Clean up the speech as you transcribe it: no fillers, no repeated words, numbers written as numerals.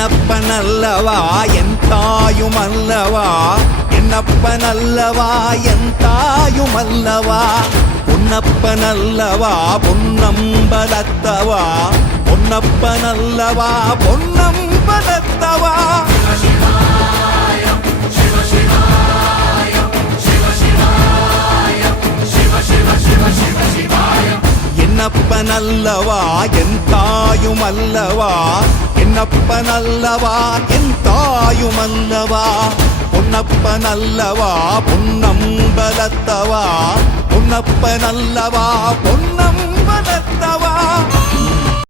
என்னப்பனல்லவா என் தாயுமல்லவா, என்னப்பனல்லவா என் தாயுமல்லவா, பொன்னப்பனல்லவா பொன்னம்பலத்தவா, பொன்னப்பனல்லவா பொன்னம்பலத்தவா. என்னப்பனல்லவா என் தாயுமல்லவா, என்னப்பனல்லவா என் தாயுமல்லவா, பொன்னப்பனல்லவா பொன்னம்பலத்தவா, பொன்னப்பனல்லவா பொன்னம்பலத்தவா.